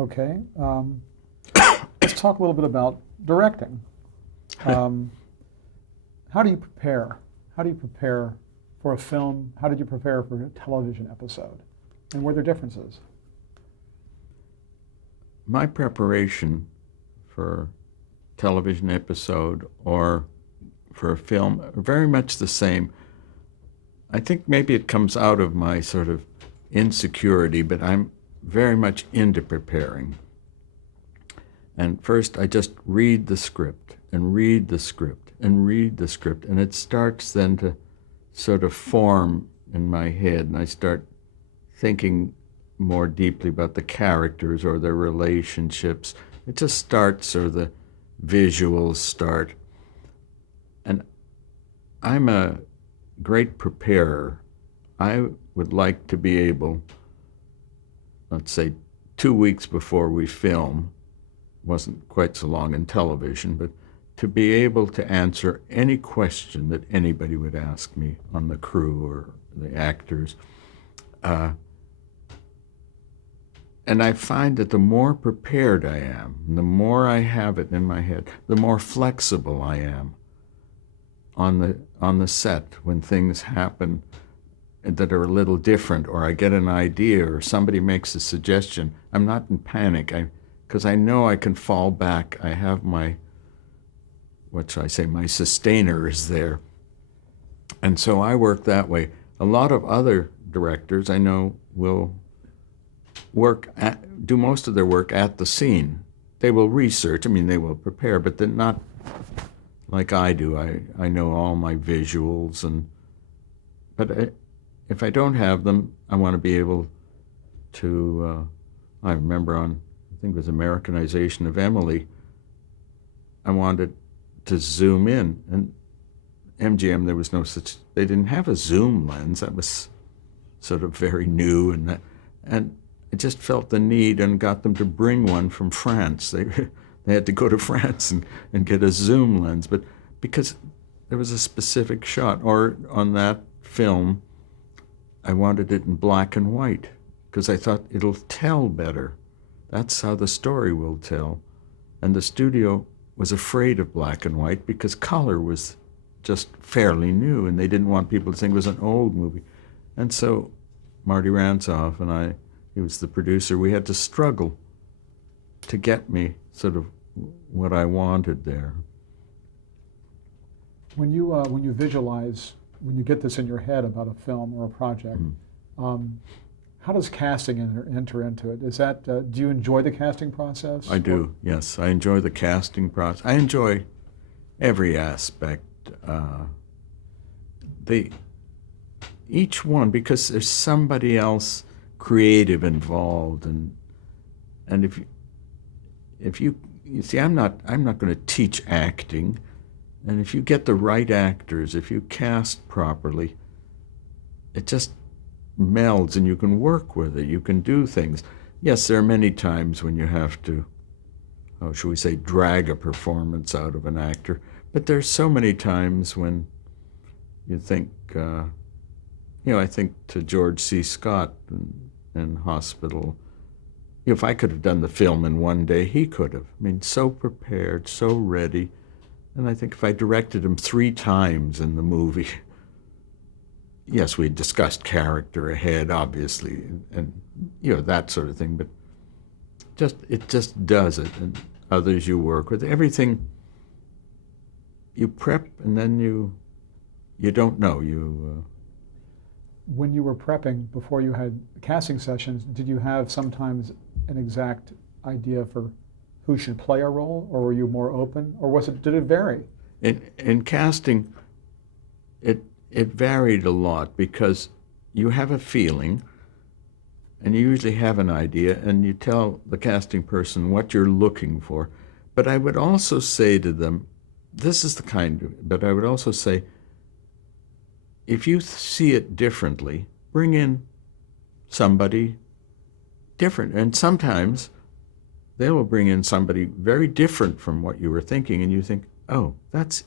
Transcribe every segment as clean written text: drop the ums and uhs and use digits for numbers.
Okay. Let's talk a little bit about directing. Um, how do you prepare? How do you prepare for a film? How did you prepare for a television episode? And were there differences? My preparation for television episode or for a film are very much the same. I think maybe it comes out of my sort of insecurity, but I'm very much into preparing. And first I just read the script and read the script and read the script, and it starts then to sort of form in my head, and I start thinking more deeply about the characters or their relationships. It just starts, or the visuals start. And I'm a great preparer. I would like to be able, let's say 2 weeks before we film, wasn't quite so long in television, but to be able to answer any question that anybody would ask me on the crew or the actors. And I find that the more prepared I am, the more I have it in my head, the more flexible I am on the set when things happen that are a little different, or I get an idea, or somebody makes a suggestion. I'm not in panic, because I know I can fall back. I have my, what should I say, my sustainer is there. And so I work that way. A lot of other directors I know will do most of their work at the scene. They will research, they will prepare, but they're not like I do. I know all my visuals, but if I don't have them, I want to be able to, I remember on, I think it was Americanization of Emily, I wanted to zoom in, and MGM, there was no such, they didn't have a zoom lens. That was sort of very new, and I just felt the need and got them to bring one from France. They had to go to France and get a zoom lens, but because there was a specific shot, or on that film, I wanted it in black and white because I thought it'll tell better. That's how the story will tell. And the studio was afraid of black and white because color was just fairly new, and they didn't want people to think it was an old movie. And so Marty Ransoff and I, he was the producer, we had to struggle to get me sort of what I wanted there. When you visualize, when you get this in your head about a film or a project, how does casting enter into it? Is that do you enjoy the casting process? I do, yes. I enjoy the casting process. I enjoy every aspect. Each one, because there's somebody else creative involved, and if you see, I'm not going to teach acting, and if you get the right actors, if you cast properly, it just melds and you can work with it, you can do things. Yes, there are many times when you have to, how should we say, drag a performance out of an actor, but there's so many times when you think, I think to George C. Scott in Hospital, if I could have done the film in one day, he could have. So prepared, so ready. And I think if I directed him 3 times in the movie, yes, we discussed character ahead, obviously, and that sort of thing, but it just does it. And others you work with, everything, you prep, and then you don't know. When you were prepping before you had casting sessions, did you have sometimes an exact idea for who should play a role, or were you more open, or did it vary? In casting, it varied a lot because you have a feeling, and you usually have an idea, and you tell the casting person what you're looking for. But I would also say to them, this is the kind of, but I would also say, if you see it differently, bring in somebody different. And sometimes they will bring in somebody very different from what you were thinking, and you think, oh, that's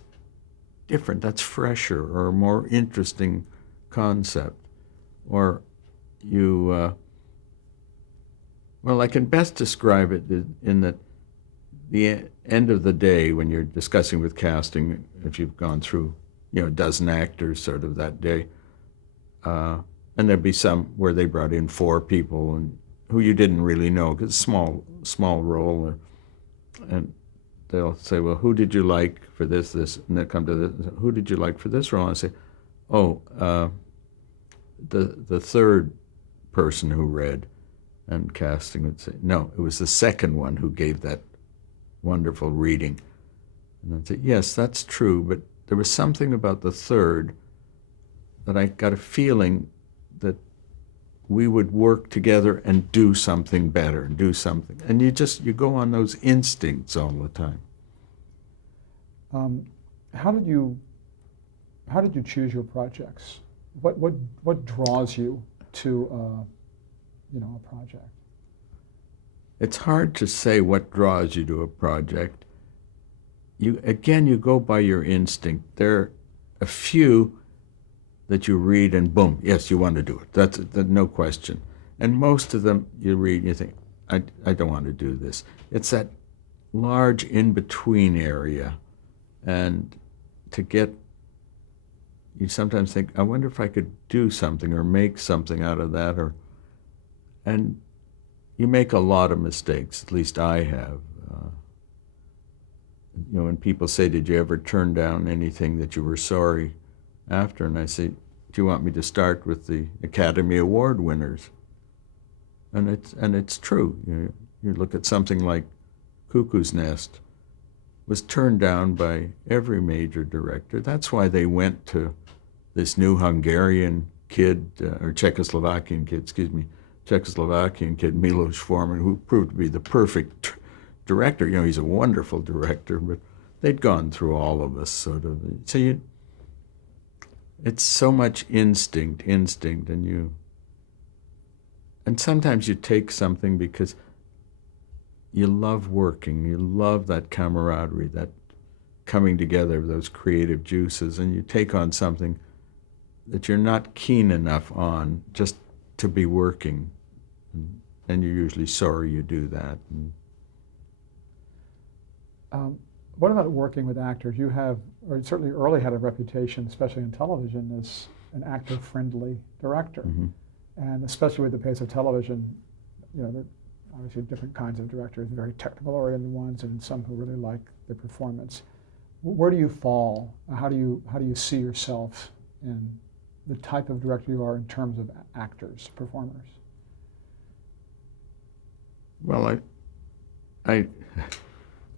different, that's fresher, or a more interesting concept. Or you Well, I can best describe it in that the end of the day when you're discussing with casting, if you've gone through, a dozen actors sort of that day, and there'd be some where they brought in 4 people and who you didn't really know because small role, and they'll say, well, who did you like for this, and they'll come to this, who did you like for this role? And I say, oh, the third person who read, and casting would say, no, it was the second one who gave that wonderful reading. And I'd say, yes, that's true, but there was something about the third that I got a feeling that we would work together and do something better, do something. And you go on those instincts all the time. How did you choose your projects? What draws you to a project? It's hard to say what draws you to a project. You go by your instinct. There are a few that you read and boom, yes, you want to do it. That's no question. And most of them you read and you think, I don't want to do this. It's that large in-between area. And you sometimes think, I wonder if I could do something or make something out of that, and you make a lot of mistakes, at least I have. When people say, did you ever turn down anything that you were sorry after? And I say, do you want me to start with the Academy Award winners? And it's true. You look at something like Cuckoo's Nest, was turned down by every major director. That's why they went to this new Hungarian kid, or Czechoslovakian kid, Milos Forman, who proved to be the perfect director. He's a wonderful director, but they'd gone through all of us, sort of. So it's so much instinct, and sometimes you take something because you love working, you love that camaraderie, that coming together of those creative juices, and you take on something that you're not keen enough on just to be working, and you're usually sorry you do that. What about working with actors? You have, or certainly early had a reputation, especially in television, as an actor-friendly director. Mm-hmm. And especially with the pace of television, there are obviously different kinds of directors, very technical-oriented ones, and some who really like the performance. Where do you fall? How do you see yourself in the type of director you are in terms of actors, performers? Well, I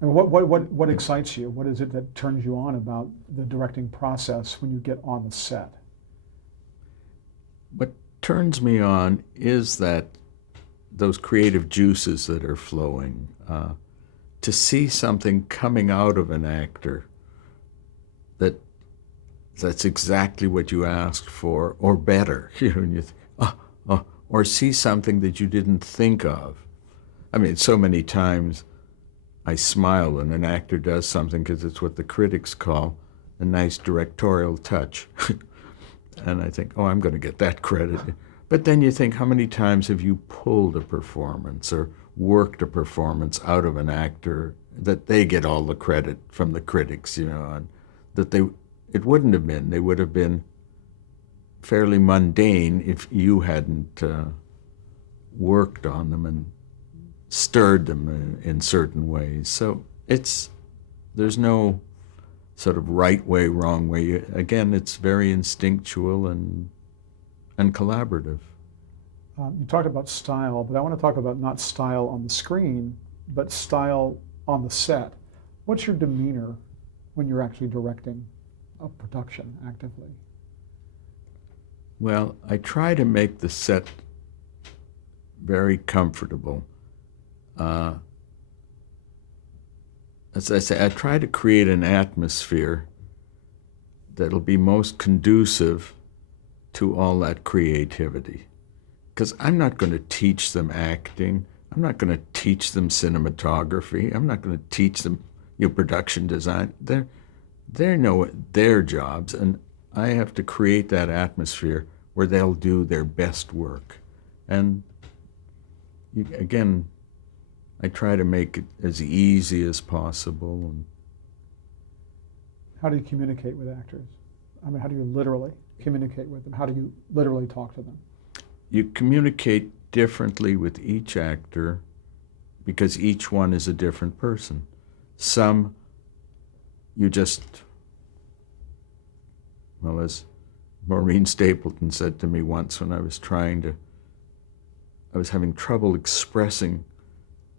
And what excites you? What is it that turns you on about the directing process when you get on the set? What turns me on is those creative juices that are flowing. To see something coming out of an actor that's exactly what you asked for, or better, and you think, or see something that you didn't think of. I mean, so many times I smile when an actor does something because it's what the critics call a nice directorial touch. And I think, I'm going to get that credit. But then you think, how many times have you pulled a performance or worked a performance out of an actor that they get all the credit from the critics, and that it wouldn't have been. They would have been fairly mundane if you hadn't worked on them and stirred them in certain ways. So there's no sort of right way, wrong way. Again, it's very instinctual and collaborative. You talked about style, but I want to talk about not style on the screen, but style on the set. What's your demeanor when you're actually directing a production actively? Well, I try to make the set very comfortable. As I say, I try to create an atmosphere that'll be most conducive to all that creativity. Because I'm not going to teach them acting. I'm not going to teach them cinematography. I'm not going to teach them production design. They know their jobs, and I have to create that atmosphere where they'll do their best work. And again, I try to make it as easy as possible. And How do you communicate with actors? I mean, how do you literally communicate with them? How do you literally talk to them? you communicate differently with each actor because each one is a different person. Some you just, well, as Maureen Stapleton said to me once when I was having trouble expressing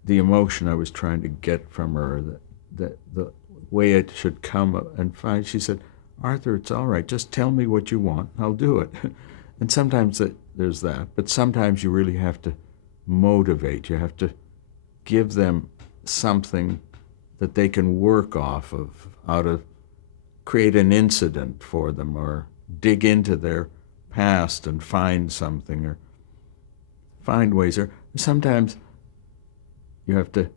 the emotion I was trying to get from her, the way it should come. And finally she said, "Arthur, it's all right. Just tell me what you want. I'll do it." And sometimes there's that. But sometimes you really have to motivate. You have to give them something that they can work off of, create an incident for them, or dig into their past and find something, or find ways. Or sometimes you have to,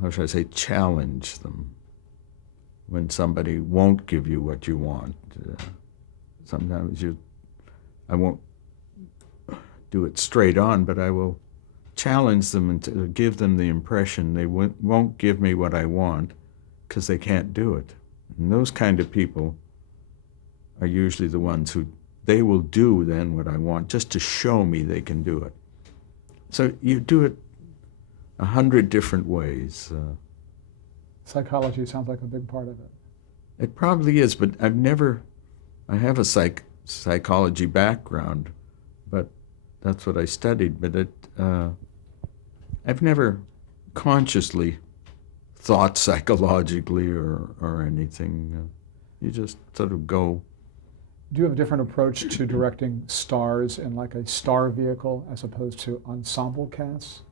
how should I say, challenge them when somebody won't give you what you want. Sometimes I won't do it straight on, but I will challenge them and to give them the impression they won't give me what I want because they can't do it. And those kind of people are usually the ones who, they will do then what I want just to show me they can do it. So you do it 100 different ways. Psychology sounds like a big part of it. It probably is, but I have a psychology background, but that's what I studied, but I've never consciously thought psychologically or anything. You just sort of go. Do you have a different approach to directing stars in like a star vehicle as opposed to ensemble casts?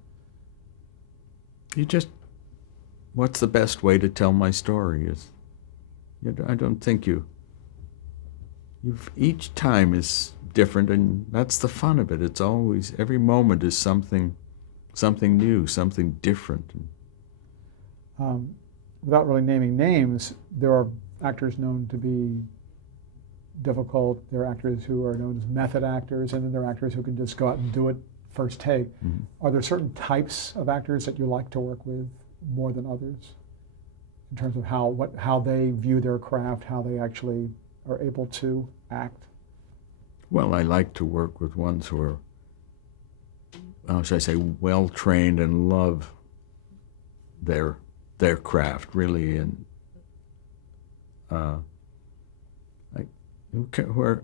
What's the best way to tell my story is, I don't think each time is different, and that's the fun of it. It's always, every moment is something new, something different. Without really naming names, there are actors known to be difficult. There are actors who are known as method actors, and then there are actors who can just go out and do it first take. Mm-hmm. Are there certain types of actors that you like to work with more than others in terms of how they view their craft, how they actually are able to act? Well, I like to work with ones who are, how should I say, well-trained and love their craft, really, and who are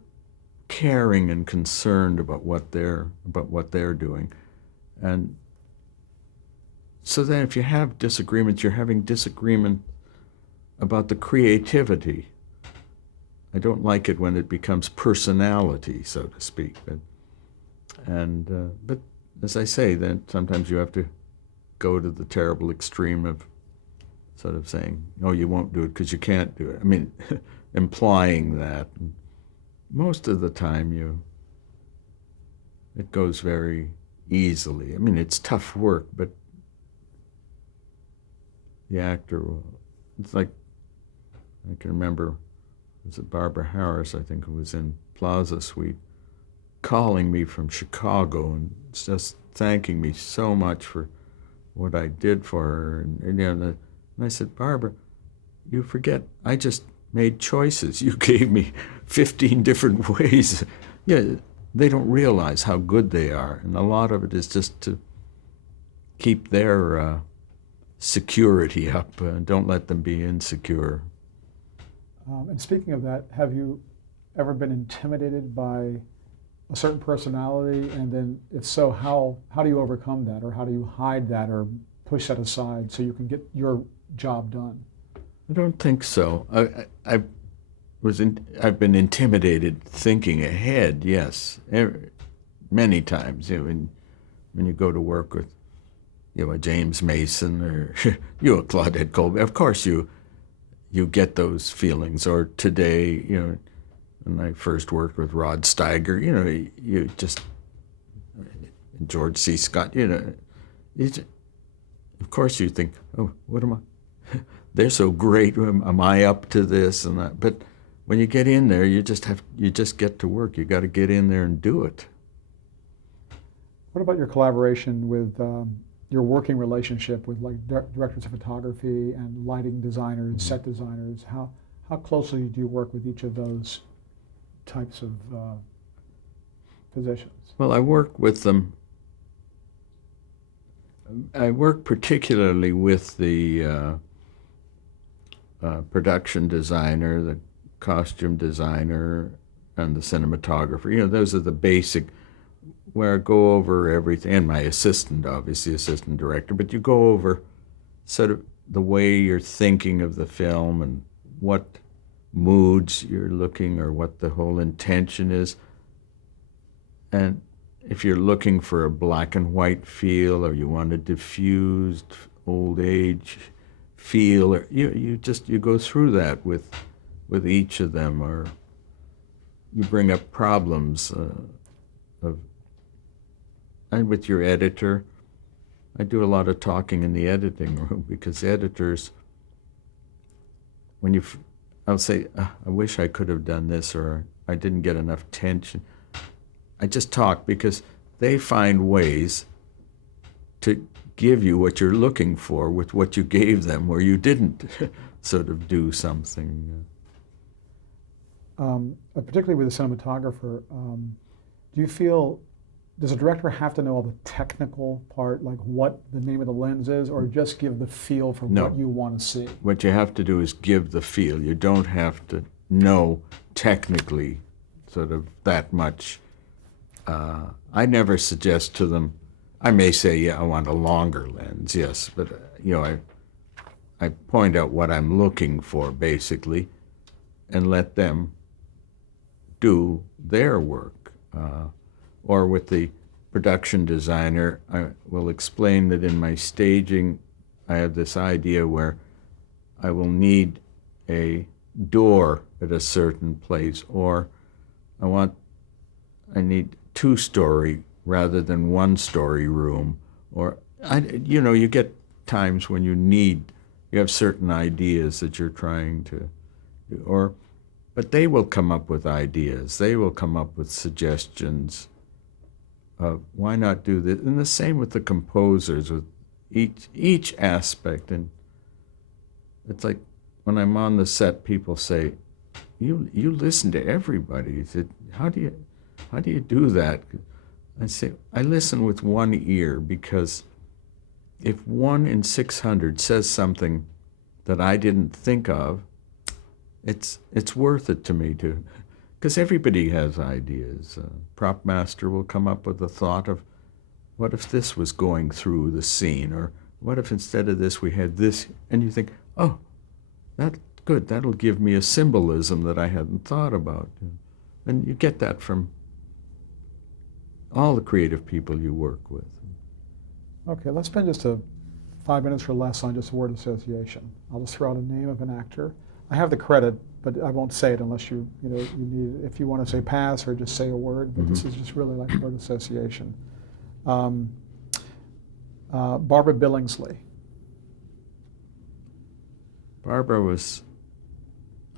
caring and concerned about what they're doing. And so then if you have disagreements, you're having disagreement about the creativity. I don't like it when it becomes personality, so to speak. But as I say, then sometimes you have to go to the terrible extreme of sort of saying, "No, you won't do it because you can't do it." I mean, implying that. Most of the time, it goes very easily. I mean, it's tough work, but the actor it's like, I can remember, was it Barbara Harris, I think, who was in Plaza Suite, calling me from Chicago and just thanking me so much for what I did for her. And I said, "Barbara, you forget, I just made choices. You gave me 15 different ways." Yeah, they don't realize how good they are. And a lot of it is just to keep their security up. Don't let them be insecure. And speaking of that, have you ever been intimidated by a certain personality? And then if so, how do you overcome that? Or how do you hide that or push that aside so you can get your job done? I don't think so. I've been intimidated thinking ahead, yes, many times. When you go to work with a James Mason or a Claudette Colbert, of course you get those feelings. Or today, when I first worked with Rod Steiger, you just, George C. Scott, of course you think, "Oh, what am I? They're so great. Am I up to this?" And that. But when you get in there, you just get to work. You got to get in there and do it. What about your collaboration with your working relationship with like directors of photography and lighting designers, set designers? How closely do you work with each of those types of positions? Well, I work with them. I work particularly with the production designer, the costume designer, and the cinematographer. Those are the basic, where I go over everything, and my assistant, obviously, assistant director, but you go over sort of the way you're thinking of the film and what moods you're looking, or what the whole intention is. And if you're looking for a black and white feel, or you want a diffused old age feel, or you go through that with each of them, or you bring up problems and with your editor. I do a lot of talking in the editing room, because editors, I'll say, I wish I could have done this, or I didn't get enough tension. I just talk, because they find ways to give you what you're looking for with what you gave them, where you didn't sort of do something. Particularly with the cinematographer, do you feel, does a director have to know all the technical part, like what the name of the lens is, or just give the feel for No. what you want to see? What you have to do is give the feel. You don't have to know technically sort of that much. I never suggest to them, I may say, yeah, I want a longer lens, yes, but I point out what I'm looking for, basically, and let them do their work. Or with the production designer, I will explain that in my staging, I have this idea where I will need a door at a certain place, or I need two-story rather than one-story room, or you get times when you have certain ideas that you're trying to do, but they will come up with ideas. They will come up with suggestions of why not do this, and the same with the composers, with each aspect. And it's like when I'm on the set, people say, "You listen to everybody." He said, How do you do that? I say, I listen with one ear, because if 1 in 600 says something that I didn't think of, it's worth it to me to, because everybody has ideas. Prop master will come up with a thought of, what if this was going through the scene, or what if instead of this we had this, and you think, oh, that's good, that'll give me a symbolism that I hadn't thought about. And you get that from all the creative people you work with. Okay, let's spend just 5 minutes or less on just word association. I'll just throw out a name of an actor. I have the credit, but I won't say it unless you need, if you want to say pass or just say a word, but this is just really like word association. Barbara Billingsley. Barbara was,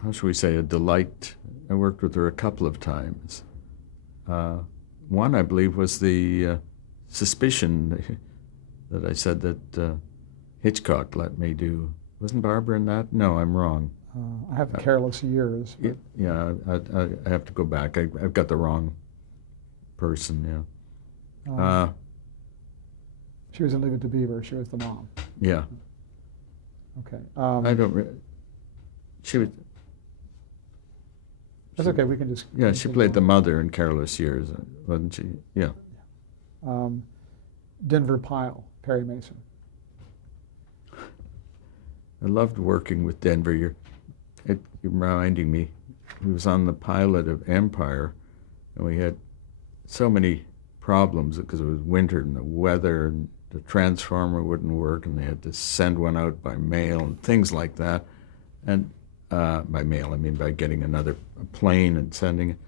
how should we say, a delight. I worked with her a couple of times. One, I believe, was the Suspicion that I said that Hitchcock let me do. Wasn't Barbara in that? No, I'm wrong. I have the Careless Years. Yeah, I have to go back. I've got the wrong person, yeah. She was in Leave It to Beaver. She was the mom. Yeah. Okay. I don't. She was. That's okay. We can just. Yeah, she played the mother in Careless Years, wasn't she? Yeah. Denver Pyle, Perry Mason. I loved working with Denver. You're reminding me. He was on the pilot of Empire, and we had so many problems because it was winter and the weather, and the transformer wouldn't work, and they had to send one out by mail and things like that. And by mail, I mean by getting another plane and sending it.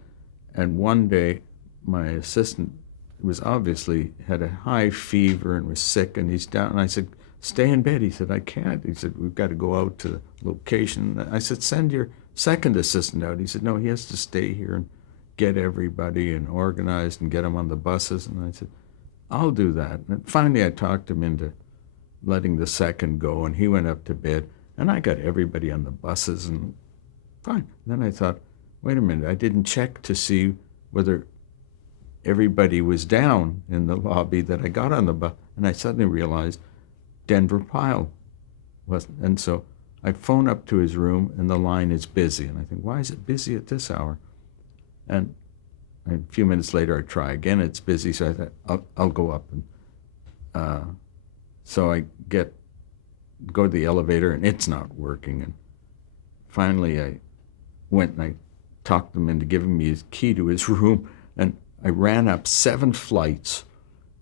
And one day, my assistant was obviously had a high fever and was sick, and he's down. And I said, "Stay in bed." He said, "I can't." He said, "We've got to go out to the location." I said, "Send your second assistant out." He said, "No, he has to stay here and get everybody and organized and get them on the buses." And I said, I'll do that. And finally, I talked him into letting the second go, and he went up to bed, and I got everybody on the buses, and fine. Then I thought, wait a minute, I didn't check to see whether everybody was down in the lobby that I got on the bus, and I suddenly realized Denver Pyle wasn't. And so I phone up to his room, and the line is busy. And I think, why is it busy at this hour? And a few minutes later, I try again. It's busy, so I thought, I'll go up. And so I go to the elevator, and it's not working. And finally, I went and I talked him into giving me his key to his room. And I ran up 7 flights,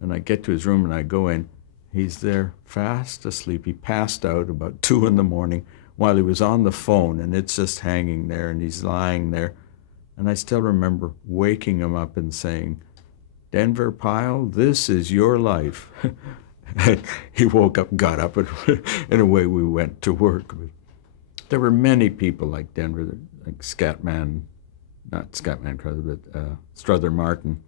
and I get to his room, and I go in. He's there fast asleep. He passed out about 2 a.m. while he was on the phone, and it's just hanging there, and he's lying there. And I still remember waking him up and saying, Denver Pyle, this is your life. He woke up, got up, and away we went to work. But there were many people like Denver, like not Scatman Crothers, but Strother Martin.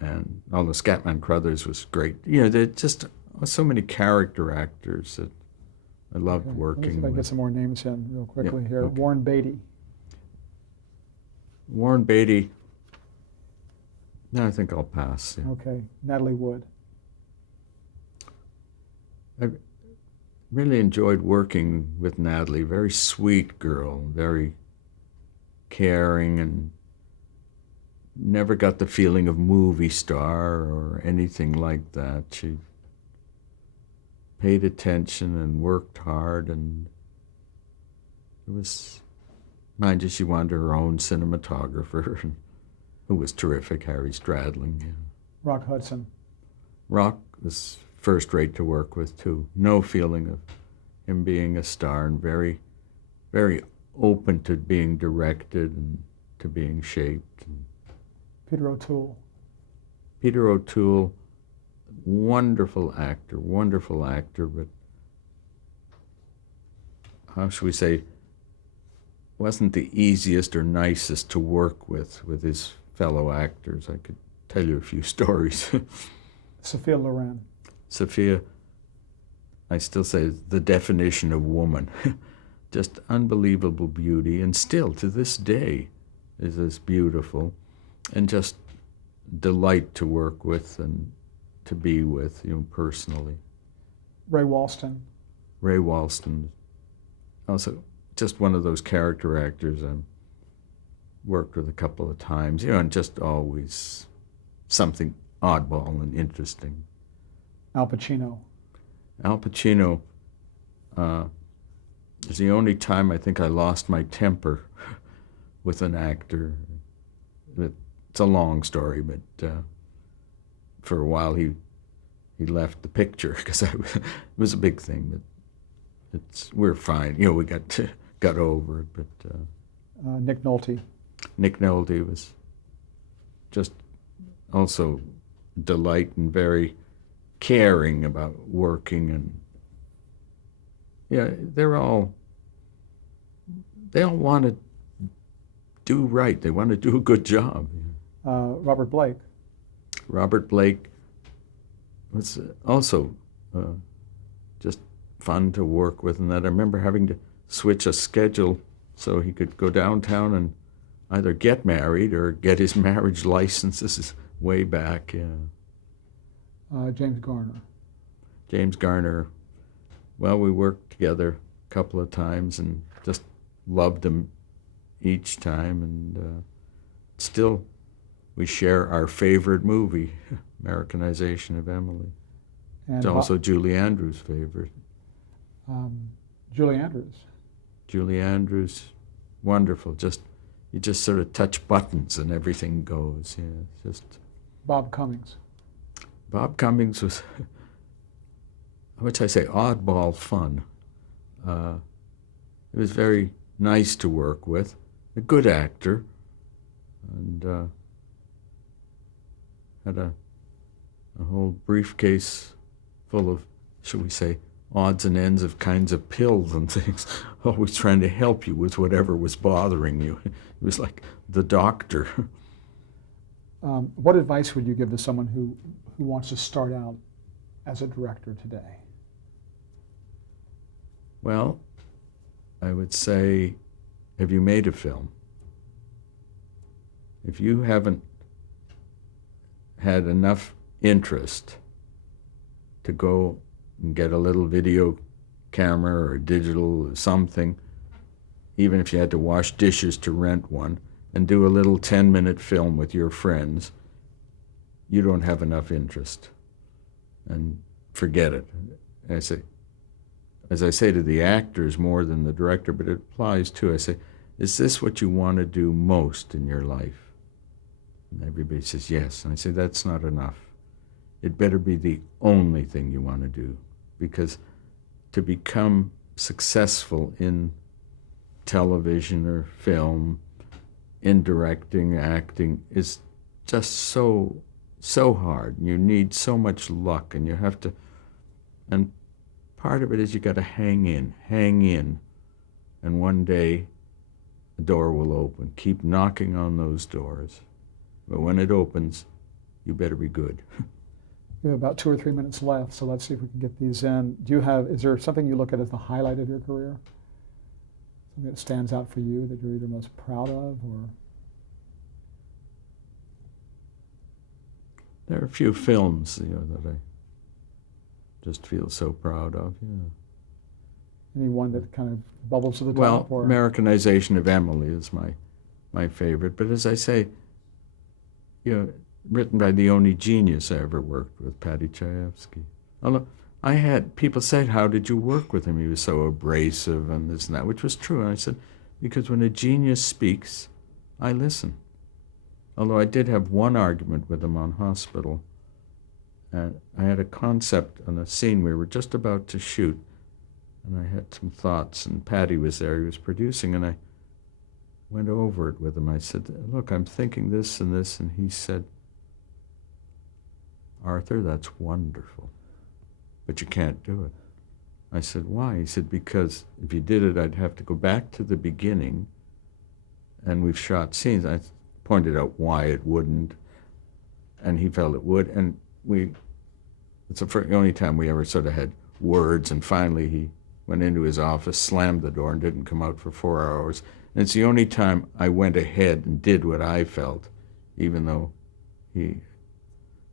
And all the Scatman Crothers was great. You know, there just so many character actors that I loved working Let me see if I with. get some more names in real quickly Yep, here. okay. Warren Beatty. Warren Beatty, no, I think I'll pass. Yeah. Okay. Natalie Wood. I really enjoyed working with Natalie. Very sweet girl, very caring, and never got the feeling of movie star or anything like that. She paid attention and worked hard, and it was, mind you, she wanted her own cinematographer, who was terrific, Harry Stradling. Yeah. Rock Hudson. Rock was first rate to work with, too. No feeling of him being a star, and very, very open to being directed and to being shaped. Peter O'Toole. Peter O'Toole, wonderful actor, but how should we say, wasn't the easiest or nicest to work with his fellow actors. I could tell you a few stories. Sophia Loren. Sophia, I still say, is the definition of woman. Just unbelievable beauty, and still to this day is as beautiful, and just delight to work with and to be with, you know, personally. Ray Walston. Ray Walston, also just one of those character actors I've worked with a couple of times, you know, and just always something oddball and interesting. Al Pacino. Al Pacino is the only time I think I lost my temper with an actor. It's a long story, but for a while he left the picture because it was a big thing. But we're fine. You know, we got over it. But Nick Nolte. Nick Nolte was just also delight and very caring about working, and yeah, they all want to do right. They want to do a good job. Robert Blake. Robert Blake was also just fun to work with, and that I remember having to switch a schedule so he could go downtown and either get married or get his marriage license. This is way back. Yeah. James Garner. James Garner, well, we worked together a couple of times and just loved him each time, and still we share our favorite movie, Americanization of Emily. And It's also Julie Andrews' favorite. Julie Andrews. Julie Andrews, wonderful. You just sort of touch buttons and everything goes. Yeah, just. Bob Cummings. Bob Cummings was, what should I say, oddball fun. It was very nice to work with, a good actor, and had a whole briefcase full of, should we say, odds and ends of kinds of pills and things, always trying to help you with whatever was bothering you. It was like the doctor. What advice would you give to someone who he wants to start out as a director today? Well, I would say, have you made a film? If you haven't had enough interest to go and get a little video camera or digital or something, even if you had to wash dishes to rent one, and do a little 10-minute film with your friends, you don't have enough interest. And forget it. As I say to the actors more than the director, but it applies too, I say, is this what you want to do most in your life? And everybody says yes. And I say, that's not enough. It better be the only thing you want to do, because to become successful in television or film, in directing, acting, is just so hard. You need so much luck, and you have to, and part of it is you got to hang in, and one day a door will open. Keep knocking on those doors. But when it opens, you better be good. We have about 2 or 3 minutes left, so let's see if we can get these in. Is there something you look at as the highlight of your career? Something that stands out for you that you're either most proud of, or? There are a few films, that I just feel so proud of, yeah. Any one that kind of bubbles to the top? Well, Or? Americanization of Emily is my favorite. But as I say, written by the only genius I ever worked with, Paddy Chayefsky. Although people said, how did you work with him? He was so abrasive and this and that, which was true. And I said, because when a genius speaks, I listen. Although I did have one argument with him on Hospital. And I had a concept on a scene we were just about to shoot, and I had some thoughts, and Paddy was there, he was producing, and I went over it with him. I said, look, I'm thinking this and this, and he said, Arthur, that's wonderful, but you can't do it. I said, why? He said, because if you did it, I'd have to go back to the beginning, and we've shot scenes. I pointed out why it wouldn't, and he felt it would, and it's the only time we ever sort of had words, and finally he went into his office, slammed the door, and didn't come out for 4 hours. And it's the only time I went ahead and did what I felt, even though and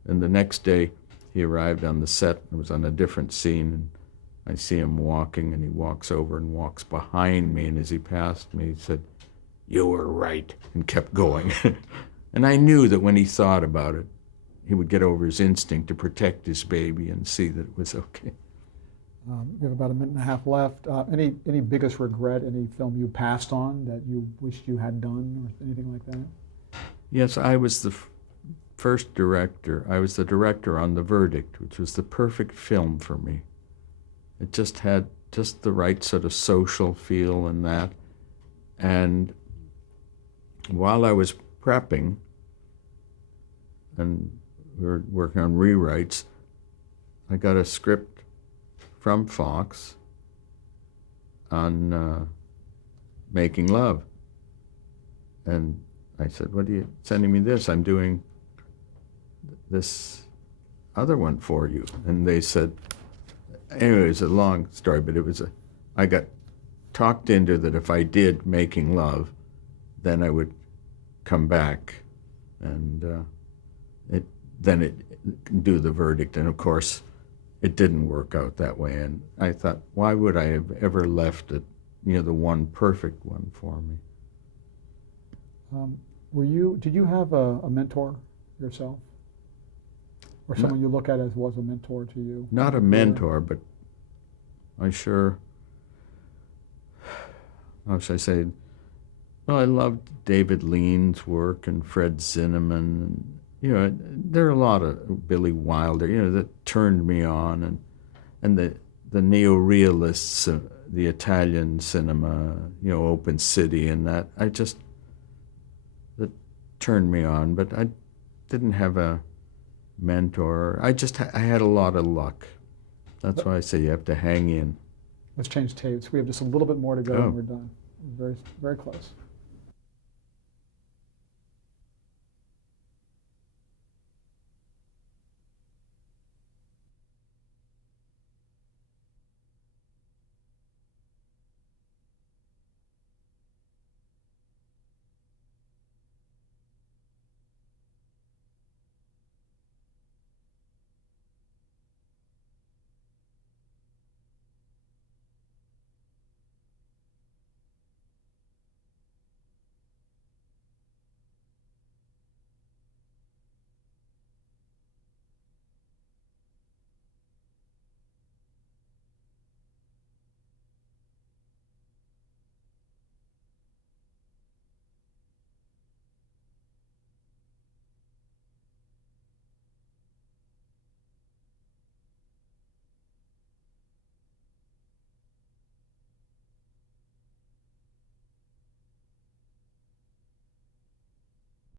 the next day he arrived on the set, and was on a different scene, and I see him walking, and he walks over and walks behind me, and as he passed me, he said, you were right, and kept going. And I knew that when he thought about it, he would get over his instinct to protect his baby and see that it was okay. We have about 1.5 minutes left. Any biggest regret, any film you passed on that you wished you had done, or anything like that? Yes, I was the first director. I was the director on The Verdict, which was the perfect film for me. It just had just the right sort of social feel and that. And while I was prepping, and we were working on rewrites, I got a script from Fox on Making Love. And I said, what are you sending me this? I'm doing this other one for you. And they said, anyway, it was a long story, but I got talked into that if I did Making Love, then I would come back and then it do The Verdict. And of course, it didn't work out that way. And I thought, why would I have ever left it, the one perfect one for me? Did you have a mentor yourself? Or someone you look at as was a mentor to you? Not a mentor, but how should I say? Well, I loved David Lean's work and Fred Zinnemann. There are a lot of Billy Wilder, that turned me on, and the neo-realists, the Italian cinema, Open City, and that turned me on. But I didn't have a mentor. I had a lot of luck. That's why I say you have to hang in. Let's change tapes. We have just a little bit more to go, and we're done. Very, very close.